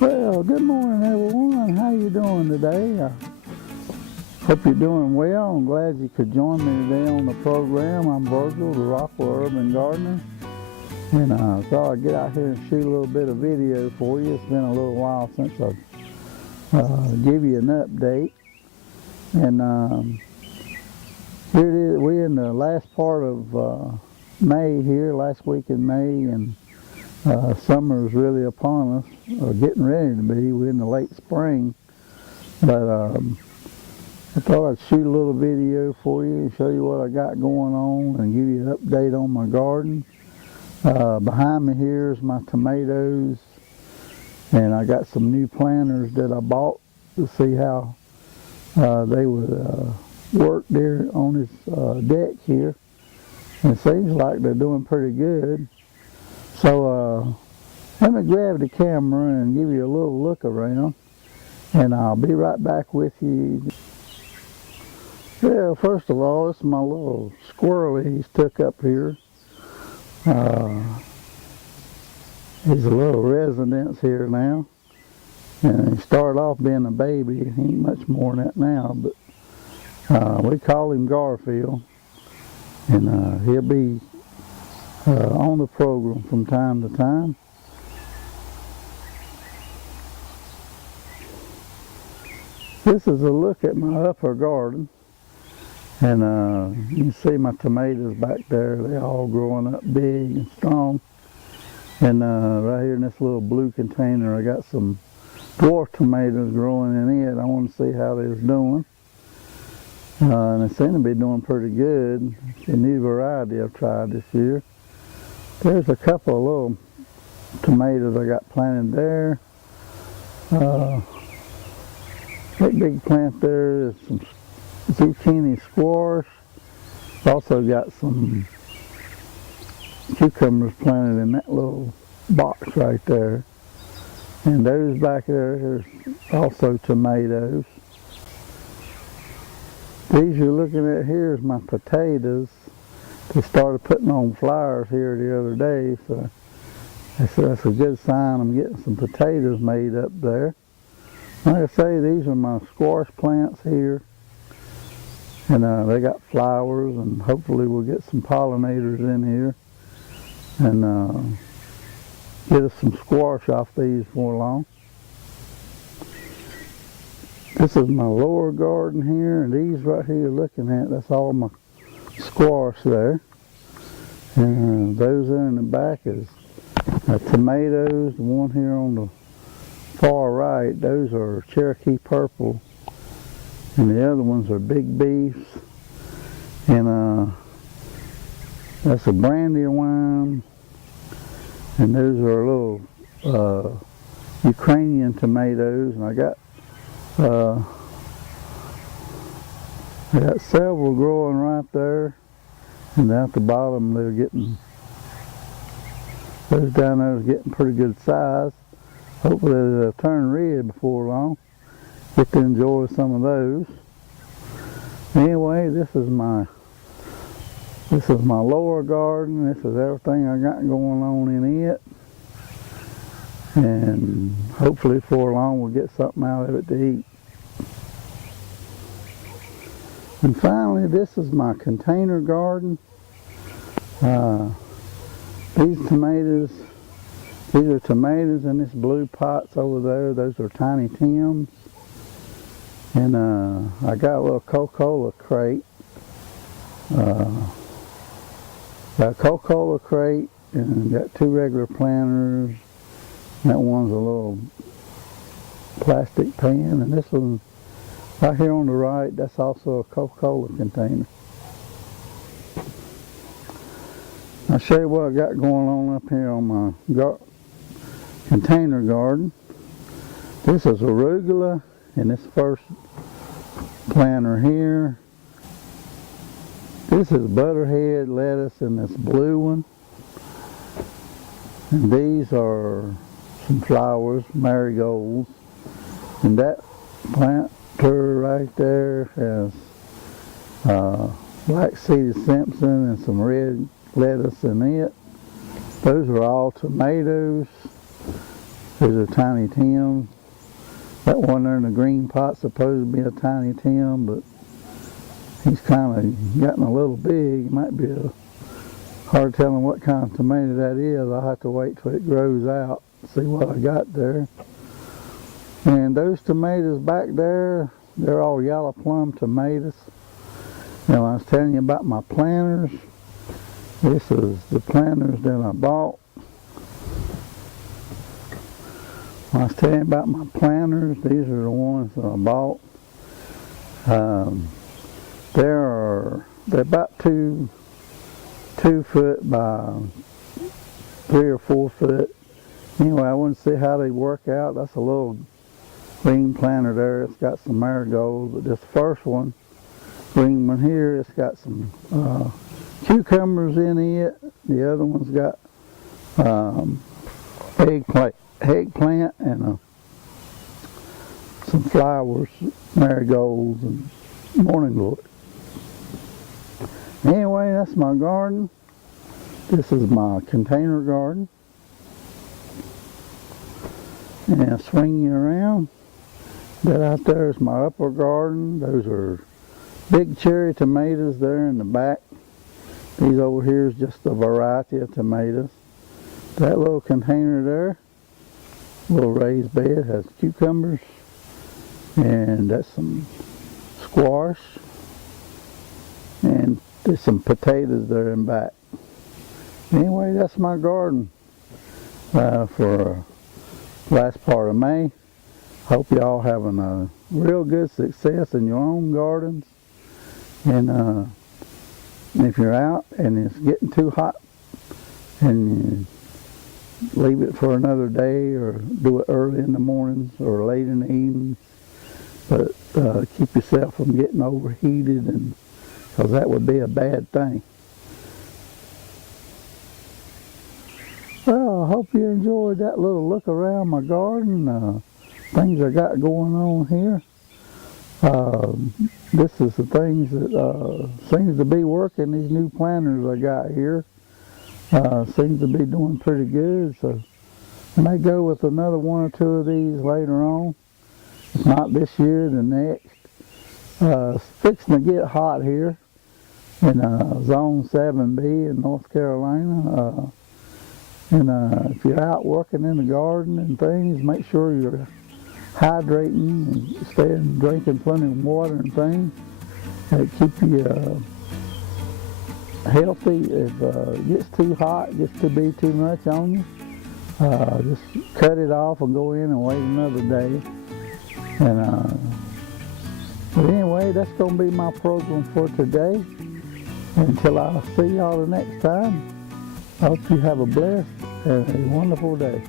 Well, good morning, everyone. How you doing today? I hope you're doing well. I'm glad you could join me today on the program. I'm Virgil, the Rockwell Urban Gardener, and I thought I'd get out here and shoot a little bit of video for you. It's been a little while since I've give you an update, and here it is. We're in the last part of May here, last week in May, and summer is really upon us, or getting ready to be. We're in the late spring, but I thought I'd shoot a little video for you and show you what I got going on and give you an update on my garden. Behind me here is my tomatoes, and I got some new planters that I bought to see how they would work there on this deck here. And it seems like they're doing pretty good. So let me grab the camera and give you a little look around, and I'll be right back with you. Well, first of all, this is my little squirrel he's took up here. He's a little residence here now, and he started off being a baby. He ain't much more than that now, but we call him Garfield, and he'll be on the program from time to time. This is a look at my upper garden, and you can see my tomatoes back there. They're all growing up big and strong. And right here in this little blue container, I got some dwarf tomatoes growing in it. I want to see how they're doing. And they seem to be doing pretty good. It's a new variety I've tried this year. There's a couple of little tomatoes I got planted there. That big plant there is some zucchini squash. Also got some cucumbers planted in that little box right there. And those back there's also tomatoes. These you're looking at here is my potatoes. They started putting on flowers here the other day, so that's a good sign. I'm getting some potatoes made up there. Like I say, these are my squash plants here, and they got flowers, and hopefully we'll get some pollinators in here and get us some squash off these before long. This is my lower garden here, and these right here you're looking at, that's all my squash there. And those there in the back is tomatoes. The one here on the far right, those are Cherokee purple, and the other ones are big beefs. And that's a brandywine, and those are little Ukrainian tomatoes. And I got several growing right there, and down at the bottom they're getting, those down there are getting pretty good size. Hopefully they'll turn red before long. Get to enjoy some of those. Anyway, this is my lower garden. This is everything I got going on in it, and hopefully before long we'll get something out of it to eat. And finally, this is my container garden. These are tomatoes in this blue pots over there. Those are Tiny Tims. And I got a little Coca-Cola crate. Got a Coca-Cola crate, and got two regular planters. That one's a little plastic pan, and this one right here on the right, that's also a Coca-Cola container. I'll show you what I got going on up here on my container garden. This is arugula in this first planter here. This is butterhead lettuce in this blue one. And these are some flowers, marigolds. And that planter right there has black-seeded Simpson and some red lettuce in it. Those are all tomatoes. There's a tiny Tim. That one there in the green pot's supposed to be a tiny Tim, but he's kind of gotten a little big. It might be hard telling what kind of tomato that is. I'll have to wait till it grows out, see what I got there. And those tomatoes back there, they're all yellow plum tomatoes. Now I was telling you about my planters. This is the planters that I bought. I was telling you about my planters. These are the ones that I bought. They're about 2 foot by 3 or 4 foot. Anyway, I want to see how they work out. That's a little green planter there. It's got some marigolds, but this first one, green one here, it's got some cucumbers in it. The other one's got eggplant and some flowers, marigolds and morning glory. Anyway, that's my garden. This is my container garden. And swing you around. That out there is my upper garden. Those are big cherry tomatoes there in the back. These over here is just a variety of tomatoes. That little container there, little raised bed, has cucumbers, and that's some squash, and there's some potatoes there in back. Anyway, that's my garden for last part of May. Hope y'all having a real good success in your own gardens. And if you're out and it's getting too hot, and you leave it for another day, or do it early in the mornings or late in the evenings, but keep yourself from getting overheated, and because that would be a bad thing. Well, I hope you enjoyed that little look around my garden, things I got going on here. This is the things that seems to be working. These new planters I got here seems to be doing pretty good. So I may go with another 1 or 2 of these later on. If not this year, the next. It's fixing to get hot here in Zone 7B in North Carolina. And if you're out working in the garden and things, make sure you're hydrating and staying, drinking plenty of water and things that keep you healthy. If it gets too hot, gets to be too much on you, just cut it off and go in and wait another day. And but anyway, that's going to be my program for today. Until I see y'all the next time, I hope you have a blessed and a wonderful day.